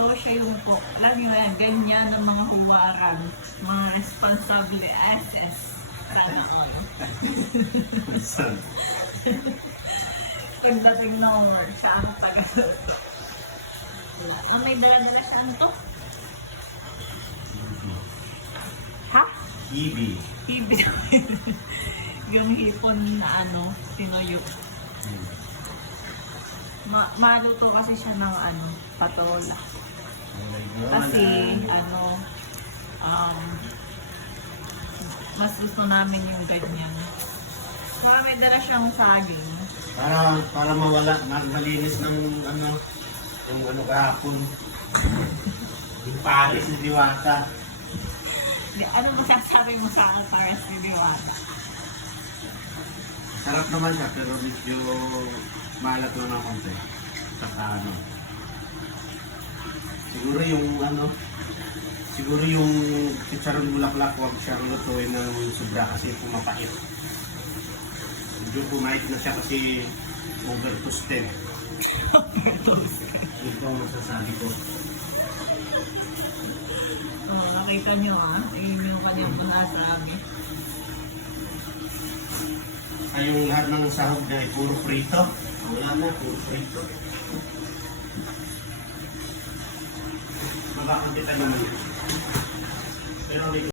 So, siya yung po. Alam niyo yan, ganyan ang mga huwaran, mga responsable SS. Sana all. Pagdating na work, siya ang taga-luto. May dala-dala siya ano to? Ha? Ibi. Ibi. Yung hipon na ano, tinuyok. Maluto kasi siya ng ano, patola. Kasi ano, mas gusto namin yung ganyan. Marami dala siyang saging. Para mawala, malinis ng ano, yung ano kahapon. Yung paris ni Diwata. Ano masasabi mo sa akin para sa Diwata? Sarap naman siya, pero medyo maalat na ng konti. Saka ano. Siguro yung chicharon bulaklak, huwag siyang lutuin ng sobra kasi pumapait. Medyo pumait na siya kasi over-toasted. Ito ang masasabi ko. Oh, nakita nyo ayun yung kanyang punasabi. Ay, yung lahat ng sahog na ay puro prito. Wala na, puro prito. Mabakang kita naman. Pero